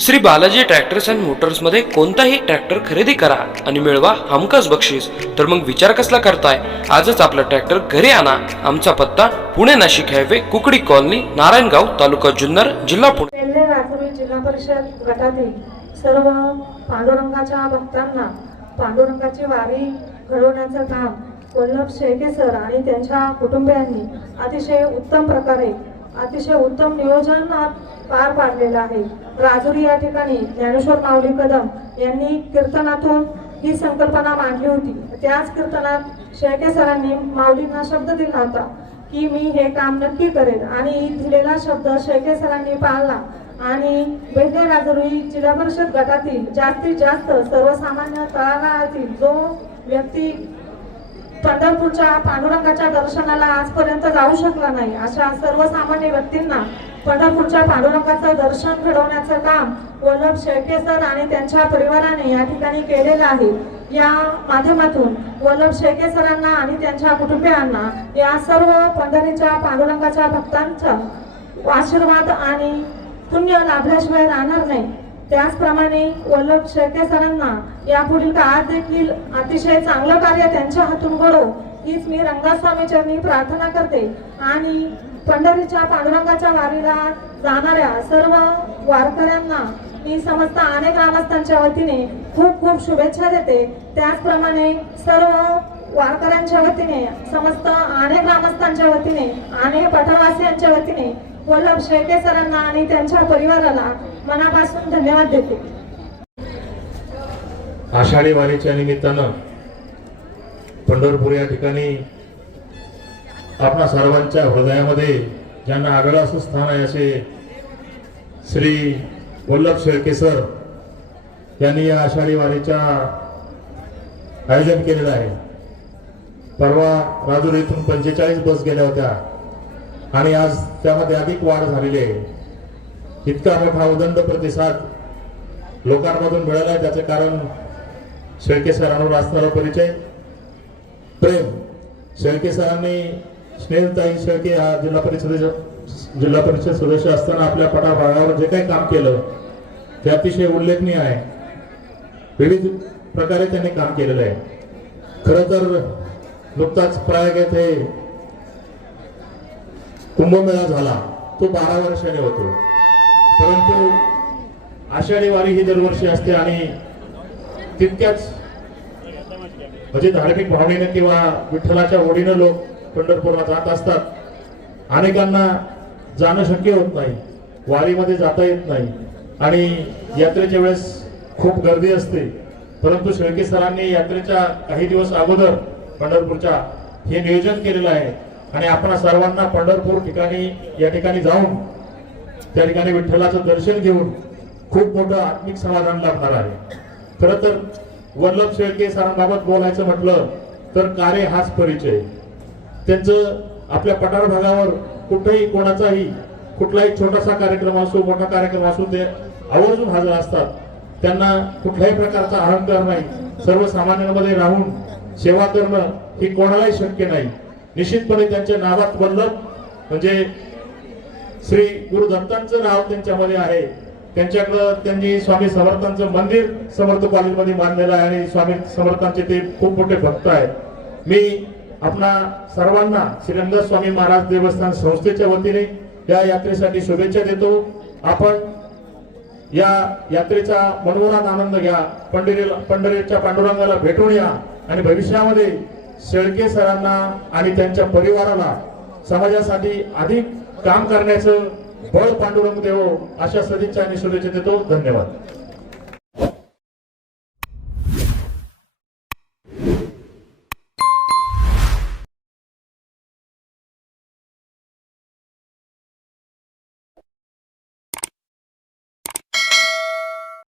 Shri Balaji tractors and मोटर्समध्ये कोणताही tractor खरेदी करा आणि मिळवा हमखास बक्षीस. तर मग विचार कसला करताय? आजच आपला ट्रॅक्टर घरी आणा. आमचा पत्ता पुणे नाशिक हायवे कुकडी कॉलनी नारायणगाव तालुका जुन्नर जिल्हा पुणे. जिल्हा परिषद गटातील सर्व पांडुरंगाच्या भक्तांना पांडुरंगाची वारी घडवण्याचं काम वल्लभ शेळके सर आणि त्यांच्या कुटुंबियांनी अतिशय उत्तम प्रकारे अतिशय उत्तम नियोजनात पार पाडलेलं आहे. राजुरी या ठिकाणी ज्ञानेश्वर माऊली कदम यांनी कीर्तनातून ही संकल्पना मांडली होती. त्याच कीर्तनात शेळके सरांनी माऊलींना शब्द दिला होता की मी हे काम नक्की करेन. आणि दिलेला शब्द शेळके सरांनी पाळला. आणि वेगळे राजुरी जिल्हा परिषद गटातील जास्तीत जास्त सर्वसामान्य तळागाळातील जो व्यक्ती पंढरपूरच्या पांडुरंगाच्या दर्शनाला आजपर्यंत जाऊ शकला नाही. अशा सर्वसामान्य व्यक्तींना पंढरपूरच्या पांडुरंगाचं दर्शन घडवण्याचं काम वल्लभ शेळके सर आणि त्यांच्या परिवाराने या ठिकाणी केलेलं आहे. या माध्यमातून वल्लभ शेळके सरांना आणि त्यांच्या कुटुंबियांना या सर्व पंढरीच्या पांडुरंगाच्या भक्तांचा आशीर्वाद आणि पुण्य लाभल्याशिवाय राहणार नाही. त्याचप्रमाणे वल्लभ शेळके सरांना यापुढील काळात देखील अतिशय चांगलं कार्य त्यांच्या हातून घडो हीच मी रंगास्वामी चरणी प्रार्थना करते. आणि पंढरीच्या पांडुरंगाच्या वारीला जाणाऱ्या सर्व वारकऱ्यांना मी समस्त अनेक ग्रामस्थांच्या वतीने खूप खूप शुभेच्छा देते. त्याचप्रमाणे सर्व वारकऱ्यांच्या वतीने समस्त अनेक ग्रामस्थांच्या वतीने अनेक पठारवासियांच्या वतीने वल्लभ शेळके सरांना आणि त्यांच्या परिवाराला मनापासून धन्यवाद देते. आषाढी वारीच्या निमित्तानं पंढरपूर या ठिकाणी आपणा सर्वांच्या हृदयामध्ये ज्यांना आगळं असं स्थान आहे असे श्री वल्लभ शेळके सर यांनी या आषाढी वारीच्या आयोजन केलेलं आहे. परवा राजूर इथून पंचेचाळीस बस गेल्या होत्या. आणि आज त्यामध्ये अधिक वाढ झालेली आहे. इतका मोठा उदंड प्रतिसाद लोकांमधून मिळाला आहे त्याचे कारण शेळके सरांवर असणारा हो परिचय. प्रेम. शेळके सरांनी स्नेहताई शेळके हा जिल्हा परिषदेच्या जिल्हा परिषद सदस्य असताना आपल्या पटाभागावर जे काही काम केलं ते अतिशय उल्लेखनीय आहे. विविध प्रकारे त्यांनी काम केलेलं आहे. खरं तर नुकताच प्रयाग येथे कुंभमेळा झाला. तो बारा वर्षाने होतो. परंतु आषाढी वारी ही दरवर्षी असते आणि तितक्याच म्हणजे धार्मिक भावनेने किंवा विठ्ठलाच्या ओढीनं लोक पंढरपूरला जात असतात. अनेकांना जाणं शक्य होत नाही. वारीमध्ये जाता येत नाही. आणि यात्रेच्या वेळेस खूप गर्दी असते. परंतु शेळके सरांनी यात्रेच्या काही दिवस अगोदर पंढरपूरच्या हे नियोजन केलेलं आहे. आणि आपण सर्वांना पंढरपूर ठिकाणी या ठिकाणी जाऊन त्या ठिकाणी विठ्ठलाचं दर्शन घेऊन खूप मोठं आत्मिक समाधान लाभणार आहे. खर तर वल्लभ शेळके सरांबाबत बोलायचं म्हटलं तर कार्य हाच परिचय. त्यांचं आपल्या पठार भागावर कुठेही कोणाचाही कुठलाही छोटासा कार्यक्रम असो मोठा कार्यक्रम असो ते आवर्जून हजर असतात. त्यांना कुठल्याही प्रकारचा अहंकार नाही. सर्वसामान्यांमध्ये राहून सेवा करणं ही कोणालाही शक्य नाही. निश्चितपणे त्यांच्या नावात बनलं म्हणजे श्री गुरु दत्तांचं नाव त्यांच्यामध्ये आहे. त्यांच्याकडं त्यांनी स्वामी समर्थांचं मंदिर समर्थ कॉलेजमध्ये बांधलेलं आहे आणि स्वामी समर्थांचे ते खूप मोठे भक्त आहेत. मी आपणा सर्वांना श्रीरंग स्वामी महाराज देवस्थान संस्थेच्या वतीने या यात्रेसाठी शुभेच्छा देतो. आपण या यात्रेचा मनोहरात आनंद घ्या. पंढरी पंढरीच्या पांडुरंगाला भेटून या आणि भविष्यामध्ये शेळके सरांना आणि त्यांच्या परिवाराला समाजासाठी अधिक काम करण्याचं बळ पांडुरंग देवो अशा सदिच्छा आणि शुभेच्छा देतो. धन्यवाद.